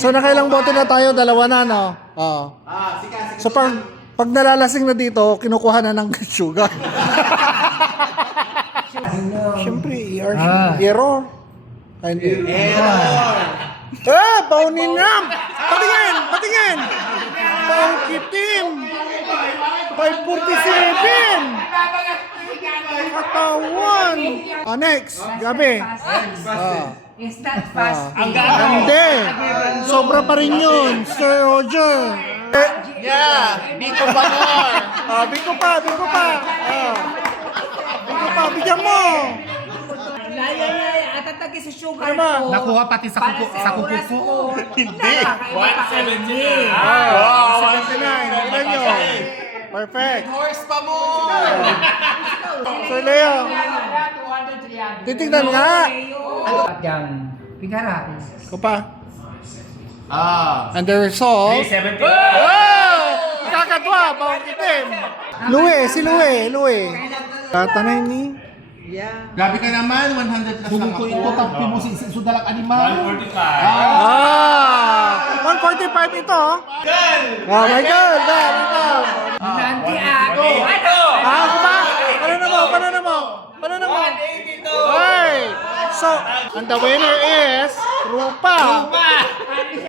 So nakailang bote na tayo, dalawa na, no? Oo. So pag nalalasing na dito, kinukuha na ng sugar. Siyempre, error. Error. Bauninam! Patingin! Bangkitim! 547! Katawan! Next, gabi. It's not fast. Hindi. Sobra pa rin yun, Sir Roger. Yeah, Biko pa more. Biko pa. Biko pa, bigyan mo. Laya, atatagi sa sugar Ano ba? ko. Nakuha pati sa kuko. Sa kuko ko. Hindi. 179. Ilan nyo? Perfect. Horse pa mo. Sir Leo, titignan nga. Yang Figara. Ikaw pa. And the result. 70. Kakatwa, bangkitim. Si Louie. Tatanay ni. Grabe ka naman, 100 plus lang ako. Ito, tapi mo si Sudalak Animal. 145. 145 ito. Oh my God. Nanti ako. Ako ba? Paano mo? 182. Hey! So, and the winner is Rupa.